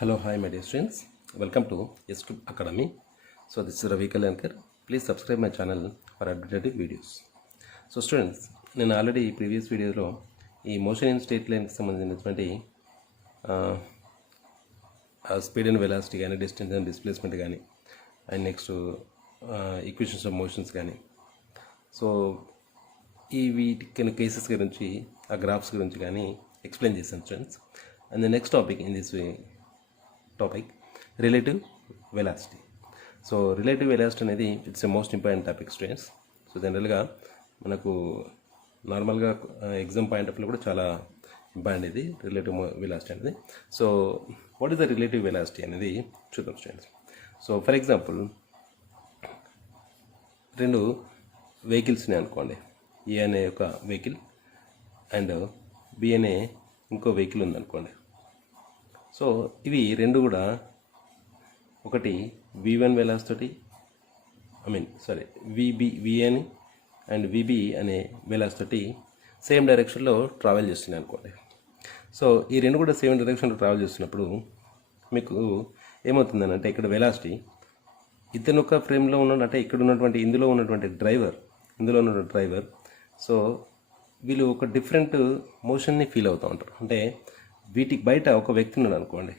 Hello, hi, my dear students. Welcome to SCube Academy. So, this is Ravi Kalankar. Please subscribe my channel for updated videos. So, students, నేను already previous వీడియోలో ఈ motion in straight లైన్కి సంబంధించినటువంటి speed and velocity కానీ distance and displacement కానీ and next equations of motions కానీ so ఈ వీటి కేసెస్ గురించి ఆ గ్రాఫ్స్ గురించి కానీ ఎక్స్ప్లెయిన్ చేశాను students. And the next topic in this topic relative velocity. So relative velocity అనేది it's a most important topic students. So జనరల్గా మనకు నార్మల్గా ఎగ్జామ్ పాయింట్ ఆఫ్ వ్యూ కూడా చాలా ఇంపార్టెంట్ ఇది రిలేటివ్ వెలాసిటీ అనేది. So what is the relative velocity అనేది చూద్దాం స్టూడెంట్స్. సో ఫర్ ఎగ్జాంపుల్ రెండు వెహికల్స్ని అనుకోండి. ఏ అనే ఒక వెహికల్ అండ్ బి అనే ఇంకో వెహికల్ ఉందనుకోండి. సో ఇవి రెండు కూడా ఒకటి V1 వెలాసిటీ విఏని అండ్ విబి అనే వెలాసిటీ సేమ్ డైరెక్షన్లో ట్రావెల్ చేస్తున్నాయి అనుకోండి. సో ఈ రెండు కూడా సేమ్ డైరెక్షన్లో ట్రావెల్ చేస్తున్నప్పుడు మీకు ఏమవుతుందని అంటే ఇక్కడ వెలాసిటీ ఇతను ఒక ఫ్రేమ్లో అంటే ఇక్కడ ఉన్నటువంటి ఇందులో ఉన్నటువంటి డ్రైవర్ సో వీళ్ళు ఒక డిఫరెంట్ మోషన్ని ఫీల్ అవుతూ ఉంటారు. అంటే వీటికి బయట ఒక వ్యక్తి ఉన్నాడు అనుకోండి.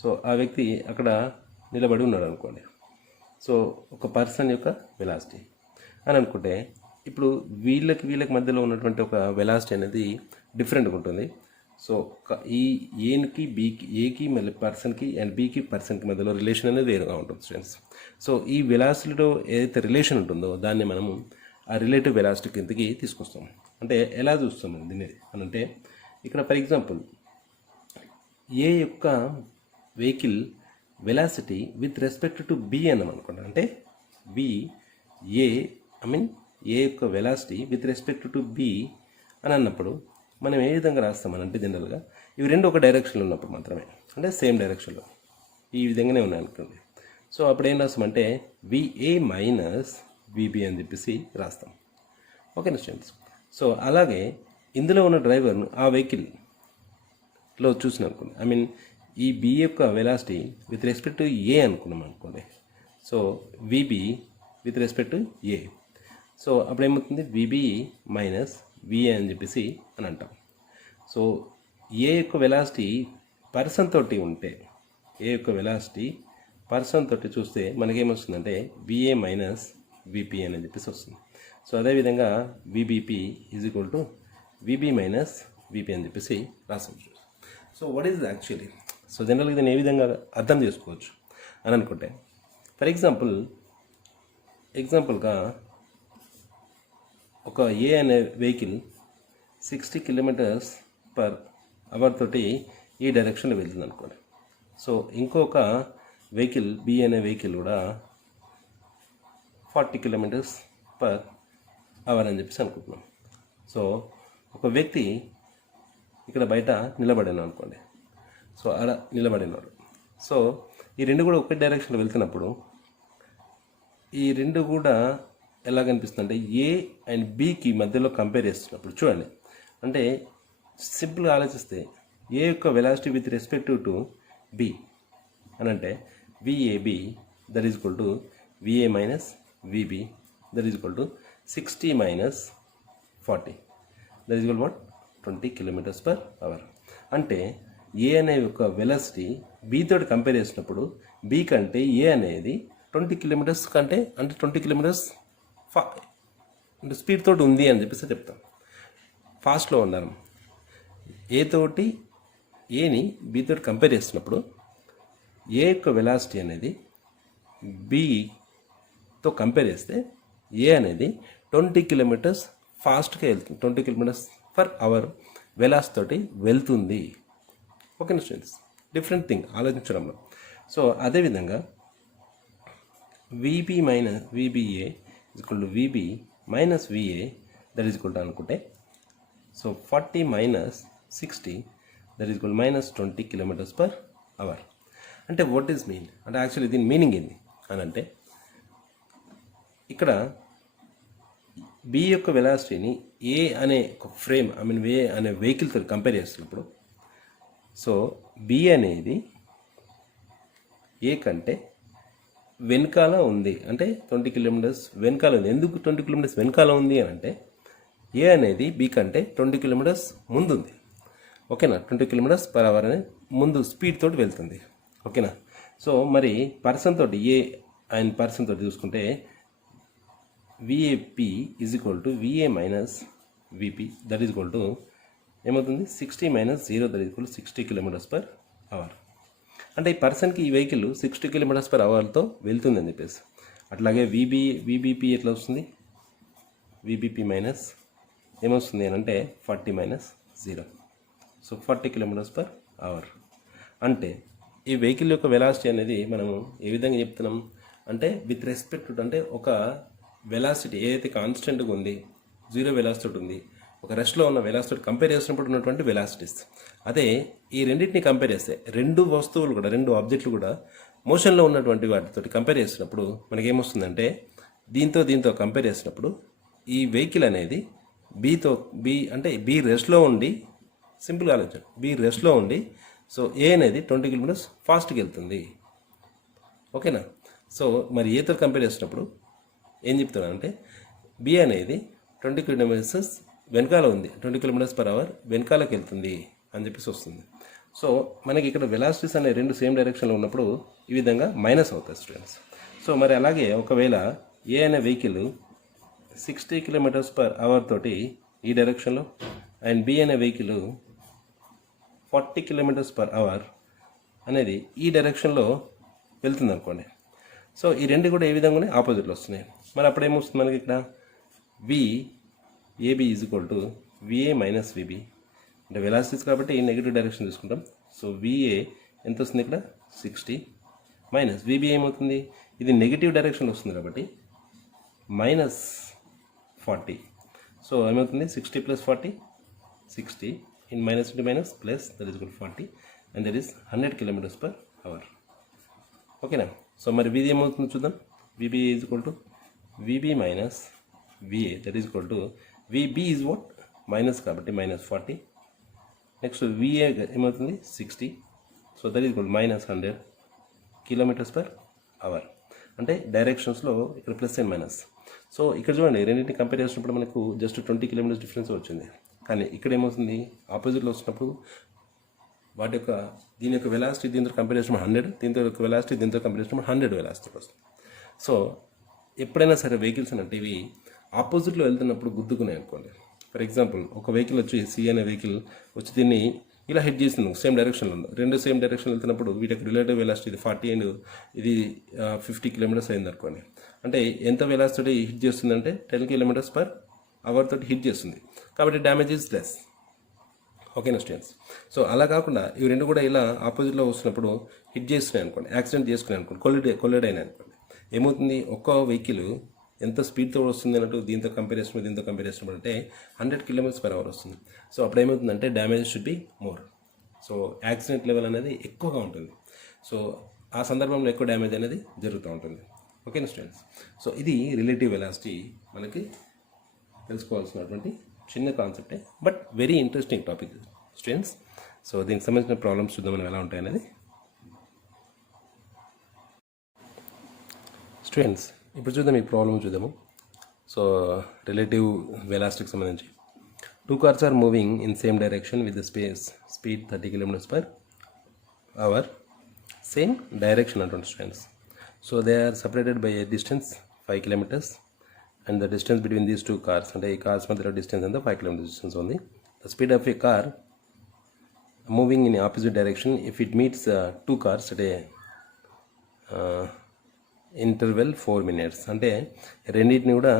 సో ఆ వ్యక్తి అక్కడ నిలబడి ఉన్నాడు అనుకోండి. సో ఒక పర్సన్ యొక్క వెలాసిటీ అని అనుకుంటే ఇప్పుడు వీళ్ళకి మధ్యలో ఉన్నటువంటి ఒక వెలాసిటీ అనేది డిఫరెంట్గా ఉంటుంది. సో ఈ ఏకి మళ్ళీ పర్సన్కి అండ్ బికి పర్సన్కి మధ్యలో రిలేషన్ అనేది వేరుగా ఉంటుంది స్టూడెంట్స్. సో ఈ వెలాసిటీలో ఏదైతే రిలేషన్ ఉంటుందో దాన్ని మనము ఆ రిలేటివ్ వెలాసిటీ కిందకి తీసుకొస్తాం. అంటే ఎలా చూస్తాము దీన్ని అని అంటే ఇక్కడ ఫర్ ఎగ్జాంపుల్ ఏ యొక్క vehicle velocity with respect to B అన్నాం అనుకోండి. అంటే ఏ యొక్క velocity with respect to B అని అన్నప్పుడు మనం ఏ విధంగా రాస్తామనంటే జనరల్గా ఇవి రెండు ఒక డైరెక్షన్లో ఉన్నప్పుడు మాత్రమే, అంటే సేమ్ డైరెక్షన్లో ఈ విధంగానే ఉన్నాయి అనుకోండి. సో అప్పుడు ఏం రాస్తామంటే విఏ మైనస్ విబి అని చెప్పేసి రాస్తాం. ఓకేనా స్టూడెంట్స్. సో అలాగే ఇందులో ఉన్న డ్రైవర్ను ఆ వెహికల్లో చూసిన అనుకోండి. ఈ బి యొక్క velocity with respect to A అనుకున్నాం అనుకోండి. So VB with respect to A. So అప్పుడు ఏమవుతుంది విబి మైనస్ విఏ అని చెప్పేసి అని అంటాం. సో ఏ యొక్క వెలాసిటీ పర్సన్ తోటి ఉంటే చూస్తే మనకేమొస్తుందంటే విఏ మైనస్ విపి అని చెప్పేసి వస్తుంది. సో అదేవిధంగా VBP is equal to VB minus VP అని చెప్పేసి రాస్తాం. So what is actually so జనరల్గా దీన్ని ఏ విధంగా అర్థం చేసుకోవచ్చు అని అనుకుంటే ఫర్ ఎగ్జాంపుల్గా ఒక ఏ అనే వెహికల్ 60 km/h తోటి ఈ డైరెక్షన్లో వెళ్తుంది అనుకోండి. సో ఇంకొక వెహికల్ బి అనే వెహికల్ కూడా 40 km/h అని చెప్పేసి అనుకుంటున్నాం. సో ఒక వ్యక్తి ఇక్కడ బయట నిలబడాను అనుకోండి. సో అలా నిలబడినాడు. సో ఈ రెండు కూడా ఒకే డైరెక్షన్లో వెళ్తున్నప్పుడు ఈ రెండు కూడా ఎలా కనిపిస్తుంది అంటే ఏ అండ్ బికి మధ్యలో కంపేర్ చేస్తున్నప్పుడు చూడండి. అంటే సింపుల్గా ఆలోచిస్తే ఏ యొక్క velocity with respect to B అని అంటే VAB that is equal to VA minus VB that is equal to 60 minus 40 that is equal 20 km/h. అంటే ఏ అనే ఒక వెలాసిటీ బి తోటి కంపేర్ చేసినప్పుడు బి కంటే ఏ అనేది 20 km కంటే అంటే 20 km స్పీడ్ తోటి ఉంది అని చెప్పేసి చెప్తాం. ఫాస్ట్లో ఉన్నాను. ఏని బి తోటి కంపేర్ చేసినప్పుడు ఏ యొక్క వెలాసిటీ అనేది బితో కంపేర్ చేస్తే ఏ అనేది 20 km ఫాస్ట్గా వెళ్తుంది. 20 km/h వెలాసిటీ తోటి వెళ్తుంది. ఓకేనా స్టూడెంట్స్. డిఫరెంట్ థింగ్ ఆలోచించడంలో. సో అదేవిధంగా VB minus VBA equal to VB minus VA that is equal to అనుకుంటే so 40 minus 60 that is equal minus 20 km/h. అంటే వాట్ ఈజ్ మీన్ అంటే యాక్చువల్లీ దీని మీనింగ్ ఏంది అని అంటే ఇక్కడ బి యొక్క వెలాసిటీని ఏ అనే ఒక ఫ్రేమ్ ఏ అనే వెహికల్తో కంపేర్ చేస్తున్నప్పుడు సో బి అనేది ఏ కంటే వెనకాల ఉంది, అంటే 20 కిలోమీటర్స్ వెనకాల ఉంది. ఎందుకు 20 కిలోమీటర్స్ వెనకాల ఉంది అని అంటే ఏ అనేది బి కంటే 20 కిలోమీటర్స్ ముందుంది. ఓకేనా, 20 కిలోమీటర్స్ పర్ అవర్ అనేది ముందు స్పీడ్ తోటి వెళ్తుంది. ఓకేనా, సో మరి పర్సన్ తోటి ఏ అండ్ పర్సన్ తోటి చూసుకుంటే VAP is equal to VA minus VP that is equal to ఏమవుతుంది 60 minus 0 that is equal 60 kilometres per hour. అంటే ఈ పర్సన్కి ఈ వెహికల్ 60 కిలోమీటర్స్ పర్ అవర్తో వెళ్తుంది అని చెప్పేసి. అట్లాగే విబిపి ఎట్లా వస్తుంది, విబిపి మైనస్ ఏమొస్తుంది అని అంటే 40 minus 0, so 40 kilometres per hour. అంటే ఈ వెహికల్ యొక్క వెలాసిటీ అనేది మనము ఏ విధంగా చెప్తున్నాం అంటే విత్ రెస్పెక్ట్ టు, అంటే ఒక వెలాసిటీ ఏదైతే కాన్స్టెంట్గా ఉంది, 0 వెలాసిటీ ఉంది, ఒక రెస్ట్లో ఉన్న వెలాసిటీ కంపేర్ చేసినప్పుడు ఉన్నటువంటి వెలాసిటీస్. అదే ఈ రెండింటిని కంపేర్ చేస్తే రెండు వస్తువులు కూడా, రెండు ఆబ్జెక్టులు కూడా మోషన్లో ఉన్నటువంటి వాటితో కంపేర్ చేసినప్పుడు మనకేమొస్తుందంటే దీంతో కంపేర్ చేసినప్పుడు ఈ వెహికల్ అనేది బి అంటే బి రెస్ట్లో ఉండి, సింపుల్గా ఆలోచన, బి రెస్ట్లో ఉండి సో ఏ అనేది 20 కిలోమీటర్స్ ఫాస్ట్గా వెళ్తుంది. ఓకేనా, సో మరి ఏతో కంపేర్ చేసినప్పుడు ఏం చెప్తున్నాను అంటే బి అనేది 20 కిలోమీటర్స్ వెనకాల ఉంది, 20 కిలోమీటర్స్ పర్ అవర్ వెనకాలకి వెళ్తుంది అని చెప్పేసి వస్తుంది. సో మనకి ఇక్కడ వెలాసిటీస్ అనే రెండు సేమ్ డైరెక్షన్లో ఉన్నప్పుడు ఈ విధంగా మైనస్ అవుతాయి స్టూడెంట్స్. సో మరి అలాగే ఒకవేళ ఏ అనే వెహికల్ 60 కిలోమీటర్స్ పర్ అవర్ తోటి ఈ డైరెక్షన్లో అండ్ బి అనే వెహికల్ 40 కిలోమీటర్స్ పర్ అవర్ అనేది ఈ డైరెక్షన్లో వెళ్తుంది అనుకోండి. సో ఈ రెండు కూడా ఏ విధంగానే ఆపోజిట్లో వస్తున్నాయి. మరి అప్పుడు ఏమొస్తుంది మనకి ఇక్కడ AB is equal to VA minus VB, అంటే వెలాసిటీస్ కాబట్టి నెగిటివ్ డైరెక్షన్ తీసుకుంటాం. సో విఏ ఎంత వస్తుంది ఇక్కడ 60 మైనస్ విబి ఏమవుతుంది, ఇది నెగిటివ్ డైరెక్షన్లో వస్తుంది కాబట్టి మైనస్ 40. సో ఏమవుతుంది 60 plus 40 60 in minus into minus plus that is equal 40 and that is 100 kilometers per hour. ఓకేనా, సో మరి విది ఏమవుతుందో చూద్దాం. VB is equal to VB minus VA that is equal to VB is what minus కాబట్టి minus 40. Next VA ఏమవుతుంది 60, so that is equal minus 100 kilometers per hour. అంటే డైరెక్షన్స్లో ఇక్కడ ప్లస్ అండ్ మైనస్. సో ఇక్కడ చూడండి రెండింటిని కంపేర్ చేసినప్పుడు మనకు జస్ట్ 20 కిలోమీటర్స్ డిఫరెన్స్ వచ్చింది. కానీ ఇక్కడ ఏమవుతుంది ఆపోజిట్లో వచ్చినప్పుడు వాటి యొక్క దీని యొక్క వెలాసిటీ దీంతో కంపేర్ చేసినప్పుడు 100, దీంతో యొక్క వెలాసిటీ దీంతో కంపేర్ చేసినప్పుడు 100 వెలాసిటీ వస్తుంది. సో ఎప్పుడైనా సరే వెహికల్స్ అంటే ఇవి ఆపోజిట్లో వెళ్తున్నప్పుడు గుద్దుకున్నాయి అనుకోండి. ఫర్ ఎగ్జాంపుల్ ఒక వెహికల్ వచ్చి సి అనే వెహికల్ వచ్చి దీన్ని ఇలా హిట్ చేస్తుంది సేమ్ డైరెక్షన్లో ఉంది, రెండు సేమ్ డైరెక్షన్ వెళ్తున్నప్పుడు వీటికి రిలేటివ్ వెలాసిటీ ఇది 40 అండ్ ఇది 50 కిలోమీటర్స్ అయింది అనుకోండి. అంటే ఎంత వెలాసిటీ హిట్ చేస్తుందంటే 10 కిలోమీటర్స్ పర్ అవర్ తోటి హిట్ చేస్తుంది కాబట్టి డ్యామేజ్ ఈజ్ లెస్. ఓకేనా స్టూడెంట్స్, సో అలా కాకుండా ఇవి రెండు కూడా ఇలా ఆపోజిట్లో వస్తున్నప్పుడు హిట్ చేస్తున్నాయి అనుకోండి, యాక్సిడెంట్ చేసుకున్నాయి అనుకోండి, కొల్లిడ్ అయినాయి అనుకోండి, ఏమవుతుంది ఒక్క వెహికల్ ఎంత స్పీడ్తో వస్తుంది అన్నట్టు దీంతో కంపేర్ చేసినప్పుడు అంటే 100 కిలోమీటర్స్ పర్ అవర్ వస్తుంది. సో అప్పుడు ఏమవుతుందంటే damage should be more. So accident level అనేది ఎక్కువగా ఉంటుంది. సో ఆ సందర్భంలో ఎక్కువ డ్యామేజ్ అనేది జరుగుతూ ఉంటుంది. ఓకేనా స్టూడెంట్స్, సో ఇది రిలేటివ్ వెలాసిటీ మనకి తెలుసుకోవాల్సినటువంటి చిన్న కాన్సెప్టే, but very interesting topic students. So దీనికి సంబంధించిన ప్రాబ్లమ్స్ చూద్దాం మనం ఎలా ఉంటాయనేది. స్టూడెంట్స్ ఇప్పుడు చూద్దాం ఈ ప్రాబ్లం చూద్దాము. సో రిలేటివ్ వెలాసిటీకి సంబంధించి 2 cars are moving in same direction with the speed 30 kilometers per hour, same direction అంటుంది students. So they are separated by a distance 5 kilometers and the distance between these two cars, అంటే ఈ cars మధ్యలో distance అంతా 5 kilometers distance ఉంది. The speed of a car moving in opposite direction if it meets 2 cars at a interval 4 minutes, అంటే రెండింటిని కూడా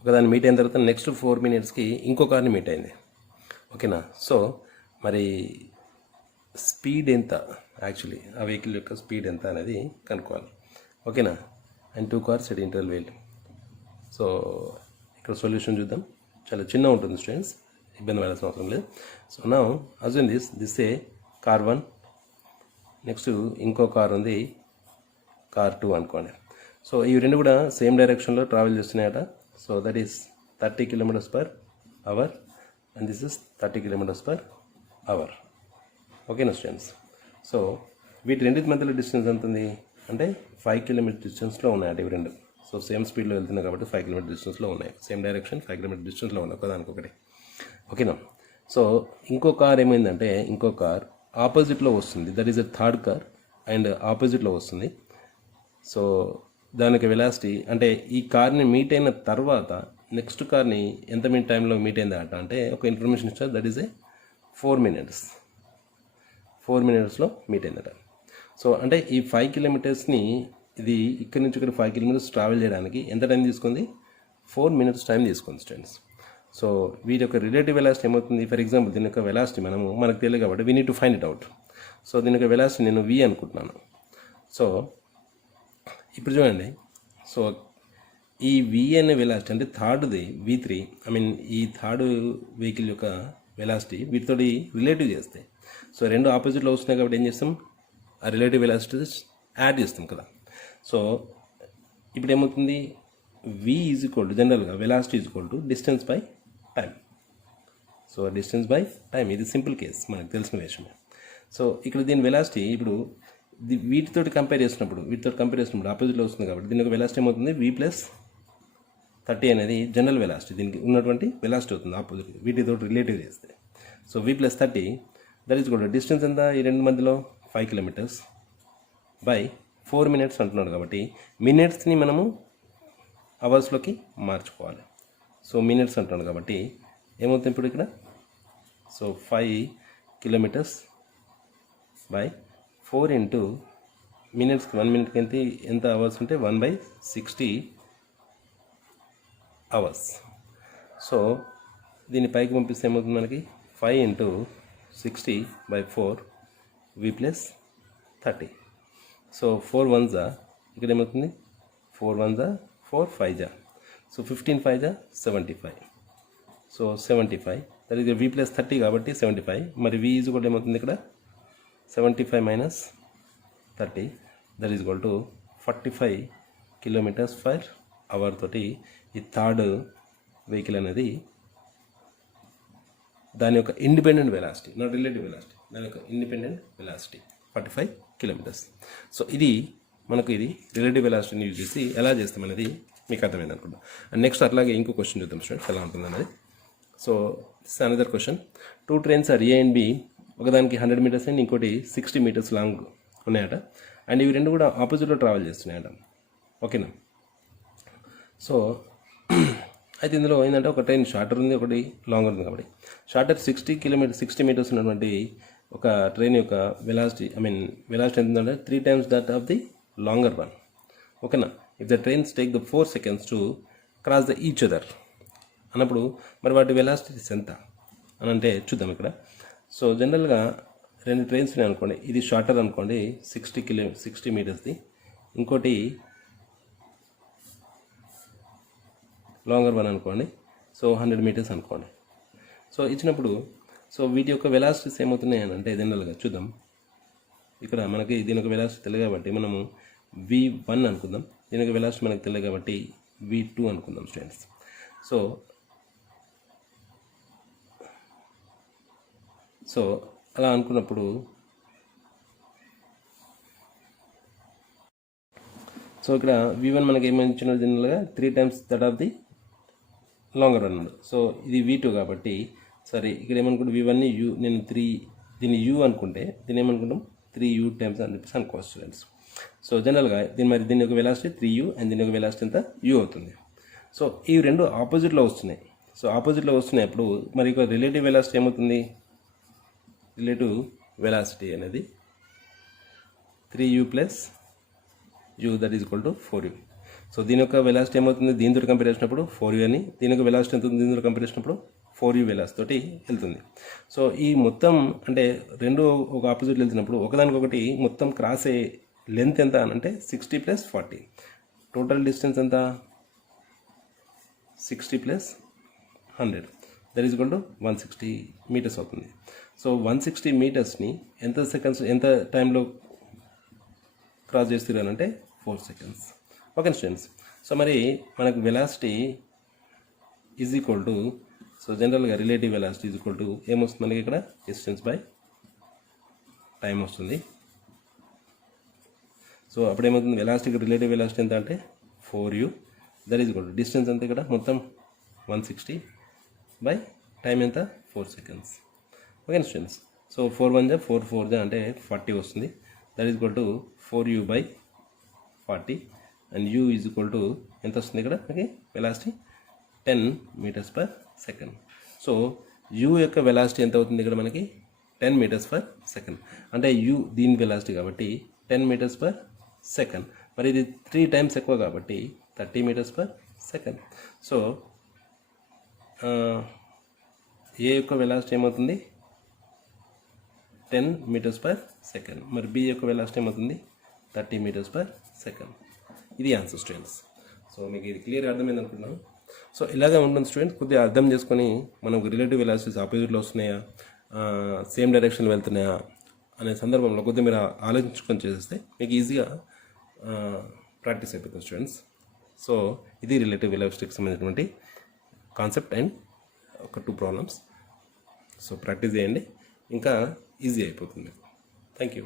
ఒకదాన్ని meet అయిన తర్వాత నెక్స్ట్ 4 minutesకి ఇంకో కార్ని మీట్ అయింది. ఓకేనా, సో మరి స్పీడ్ ఎంత యాక్చువల్లీ ఆ వెహికల్ యొక్క స్పీడ్ ఎంత అనేది కనుక్కోవాలి. ఓకేనా, and 2 cars at interval. So ఇక్కడ సొల్యూషన్ చూద్దాం, చాలా చిన్న ఉంటుంది స్టూడెంట్స్, ఇబ్బంది పడాల్సిన అవసరం లేదు. సో నా assume this a car 1, next ఇంకో కార్ ఉంది కార్ 2 అనుకోండి. సో ఇవి రెండు కూడా సేమ్ డైరెక్షన్లో ట్రావెల్ చేస్తున్నాయట. So that is 30 kilometers per hour and this is 30 kilometers per hour. ఓకేనా స్టూడెంట్స్. సో వీటి రెండింటి మధ్యలో డిస్టెన్స్ ఎంత ఉంది అంటే 5 కిలోమీటర్ డిస్టెన్స్లో ఉన్నాయి అటు ఇవి రెండు. సో సేమ్ స్పీడ్లో వెళ్తున్నాయి కాబట్టి 5 కిలోమీటర్ డిస్టెన్స్లో ఉన్నాయి, సేమ్ డైరెక్షన్ 5 కిలోమీటర్ డిస్టెన్స్లో ఉన్నాయి ఒకదానికొకటి. ఓకేనా. సో ఇంకో కార్ ఏమైందంటే ఇంకో కార్ ఆపోజిట్లో వస్తుంది, that is a third car and ఆపోజిట్లో వస్తుంది. సో దానికి వెలాసిటీ అంటే ఈ కార్ని మీట్ అయిన తర్వాత నెక్స్ట్ కార్ని ఎంత మినిట్ టైంలో మీట్ అయిందా అంటే ఒక ఇన్ఫర్మేషన్ ఇచ్చారు, దట్ ఈస్ ఏ 4 మినిట్స్లో మీట్ అయిందట. సో అంటే ఈ 5 కిలోమీటర్స్ని ఇది ఇక్కడ నుంచి ఇక్కడ 5 కిలోమీటర్స్ ట్రావెల్ చేయడానికి ఎంత టైం తీసుకుంది, 4 మినిట్స్ టైం తీసుకుంది స్టూడెంట్స్. సో వీటి యొక్క రిలేటివ్ వెలాసిటీ ఏమవుతుంది, ఫర్ ఎగ్జాంపుల్ దీని యొక్క వెలాసిటీ మనకు తెలియదు కాబట్టి we need to find it out. So దీని యొక్క వెలాసిటీ నేను V అనుకుంటున్నాను. సో ఇప్పుడు చూడండి, సో ఈ V అనే వెలాసిటీ అంటే థర్డ్ది V3, ఈ థర్డ్ వెహికల్ యొక్క వెలాసిటీ వీటితోటి రిలేటివ్ చేస్తే, సో రెండు ఆపోజిట్లో వస్తున్నాయి కాబట్టి ఏం చేస్తాం, ఆ రిలేటివ్ వెలాసిటీస్ యాడ్ చేస్తాం కదా. సో ఇప్పుడు ఏమవుతుంది, V ఈజ్ ఈక్వల్ టు జనరల్గా velocity is equal to distance by time. So distance by time ఇది సింపుల్ కేస్, మనకు తెలిసిన విషయమే. సో ఇక్కడ దీని వెలాసిటీ ఇప్పుడు వీటితోటి కంపేర్ చేసినప్పుడు ఆపోజిట్లో వస్తుంది కాబట్టి దీని యొక్క వెలాసిటీ ఏమవుతుంది, V+30 అనేది జనరల్ వెలాసిటీ, దీనికి ఉన్నటువంటి వెలాసిటీ అవుతుంది ఆపోజిట్ వీటితో రిలేటివ్ చేస్తే. సో V+30 దట్ ఈజ్ కూడా డిస్టెన్స్ ఎంత ఈ రెండు మధ్యలో 5 కిలోమీటర్స్ బై 4 మినిట్స్ అంటున్నాడు కాబట్టి మినిట్స్ని మనము అవర్స్లోకి మార్చుకోవాలి. సో మినిట్స్ అంటున్నాడు కాబట్టి ఏమవుతుంది ఇప్పుడు ఇక్కడ, సో 5 కిలోమీటర్స్ బై 4 ఇంటూ మినిట్స్కి 1 మినిట్కి ఎంత అవర్స్ ఉంటే 1/60 అవర్స్. సో దీన్ని పైకి పంపిస్తే ఏమవుతుంది మనకి 5 ఇంటూ 60/4 V+30. సో 4 1s ఇక్కడ ఏమవుతుంది, 4 1s 4 5s, so 15 5s 75. So 75 that is V+30 కాబట్టి 75, మరి V ఈజ్ కూడా ఏమవుతుంది ఇక్కడ 75 - 30 that is equal to 45 kilometers per hour తోటి ఈ థర్డ్ వెహికల్ అనేది దాని యొక్క independent velocity, not relative velocity, దాని యొక్క ఇండిపెండెంట్ వెలాసిటీ 45 కిలోమీటర్స్. సో ఇది మనకు ఇది రిలేటివ్ వెలాసిటీని యూజ్ చేసి ఎలా చేస్తాం అనేది మీకు అర్థమైంది అనుకుంటా. అండ్ నెక్స్ట్ అట్లాగే ఇంకో క్వశ్చన్ చూద్దాం స్టూడెంట్స్ ఎలా ఉంటుంది అనేది. So this another question, 2 trains are A and B, ఒకదానికి 100 మీటర్స్ అండ్ ఇంకోటి 60 మీటర్స్ లాంగ్ ఉన్నాయట, అండ్ ఇవి రెండు కూడా ఆపోజిట్లో ట్రావెల్ చేస్తున్నాయట. ఓకేనా. సో అయితే ఇందులో ఏంటంటే ఒక ట్రైన్ షార్టర్ ఉంది, ఒకటి లాంగర్ ఉంది. కాబట్టి షార్టర్ 60 మీటర్స్ ఉన్నటువంటి ఒక ట్రైన్ యొక్క వెలాసిటీ వెలాసిటీ ఎంత ఉందంటే 3 times that of the longer one. ఓకేనా. If the trains take the 4 seconds to cross the each other అన్నప్పుడు మరి వాటి వెలాసిటీస్ ఎంత అని అంటే చూద్దాం ఇక్కడ. సో జనరల్గా రెండు ట్రైన్స్ ఉన్నాయి అనుకోండి, ఇది షార్టర్ అనుకోండి 60 మీటర్స్ది, ఇంకోటి లాంగర్ వన్ అనుకోండి, సో 100 మీటర్స్ అనుకోండి. సో ఇచ్చినప్పుడు సో వీటి యొక్క వెలాసిటీస్ ఏమవుతున్నాయి అని అంటే జనరల్గా చూద్దాం. ఇక్కడ మనకి దీని యొక్క వెలాసిటీ తెలియదు కాబట్టి మనము V1 అనుకుందాం, దీని యొక్క వెలాసిటీ మనకు తెలియదు కాబట్టి V2 అనుకుందాం స్టూడెంట్స్. సో అలా అనుకున్నప్పుడు సో ఇక్కడ V1 మనకి ఏమిచ్చిన జనరల్గా 3 times that of the longer one అన్నాడు. సో ఇది V2 కాబట్టి సరే ఇక్కడ ఏమనుకుంటే V1ని U, నేను 3 దీన్ని U అనుకుంటే దీన్ని ఏమనుకుంటాం 3U times అని చెప్పేసి అనుకోవచ్చు స్టూడెంట్స్. సో జనరల్గా దీని యొక్క వెలాసిటీ 3U అండ్ దీని యొక్క వెలాసిటీ ఎంత U అవుతుంది. సో ఈ రెండు ఆపోజిట్లో వస్తున్నాయి. సో ఆపోజిట్లో వస్తున్నాయప్పుడు మరి ఇక రిలేటివ్ వెలాసిటీ ఏమవుతుంది, రిలేటివ్ వెలాసిటీ అనేది 3U + U that is equal to 4U. So దీని యొక్క వెలాసిటీ ఏమవుతుంది, దీనితో కంపేర్ చేసినప్పుడు 4U అని, దీని యొక్క వెలాసిటీ ఎంత ఉంది దీనితో కంపేర్ చేసినప్పుడు 4U వెలాసిటీ తోటి వెళ్తుంది. సో ఈ మొత్తం అంటే రెండు ఒక ఆపోజిట్ వెళ్తున్నప్పుడు ఒకదానికొకటి మొత్తం క్రాస్ అయ్యే లెంత్ ఎంత అని అంటే 60 + 40, టోటల్ డిస్టెన్స్ ఎంత 60 + 100 that is equal to 160 meters అవుతుంది. సో 160 మీటర్స్ని ఎంత టైంలో క్రాస్ చేస్తున్నారంటే 4 seconds. Okay students. సో మరి మనకు velocity is equal to, so జనరల్గా relative velocity is equal to ఏమొస్తుంది మనకి ఇక్కడ డిస్టెన్స్ బై టైం వస్తుంది. సో అప్పుడేమవుతుంది, వెలాసిటీకి రిలేటివ్ వెలాసిటీ ఎంత అంటే 4u, that is equal to distance అంతా ఇక్కడ మొత్తం 160 బై టైం ఎంత 4 seconds. Okay students. సో 4 1 జా 4 4 జా అంటే 40 వస్తుంది. That is equal to 4u by 40 and u is equal to ఎంత వస్తుంది ఇక్కడ మనకి velocity 10 meters per second. So u యొక్క వెలాసిటీ ఎంత అవుతుంది ఇక్కడ మనకి 10 meters per second. అంటే u దీని వెలాసిటీ కాబట్టి 10 meters per second. మరి ఇది 3 times ఎక్కువ కాబట్టి 30 meters per second. సో ఏ యొక్క వెలాసిటీ ఏమవుతుంది 10 meters per second. మరి బి యొక్క వెలాసిటీ ఏమవుతుంది 30 meters per second. ఇది ఆన్సర్ స్టూడెంట్స్. సో మీకు ఇది క్లియర్గా అర్థమైంది అనుకుంటున్నాను. సో ఇలాగే ఉంటుంది స్టూడెంట్స్, కొద్దిగా అర్థం చేసుకొని మనకు రిలేటివ్ వెలాసిటీస్ ఆపోజిట్లో వస్తున్నాయా, సేమ్ డైరెక్షన్లో వెళ్తున్నాయా అనే సందర్భంలో కొద్దిగా మీరు ఆలోచించుకొని చేస్తే మీకు ఈజీగా ప్రాక్టీస్ అయిపోతుంది స్టూడెంట్స్. సో ఇది రిలేటివ్ వెలాసిటీకి సంబంధించినటువంటి కాన్సెప్ట్ అండ్ ఒక 2 ప్రాబ్లమ్స్. సో ప్రాక్టీస్ చేయండి, ఇంకా ఈజీ అయిపోతుంది. Thank you.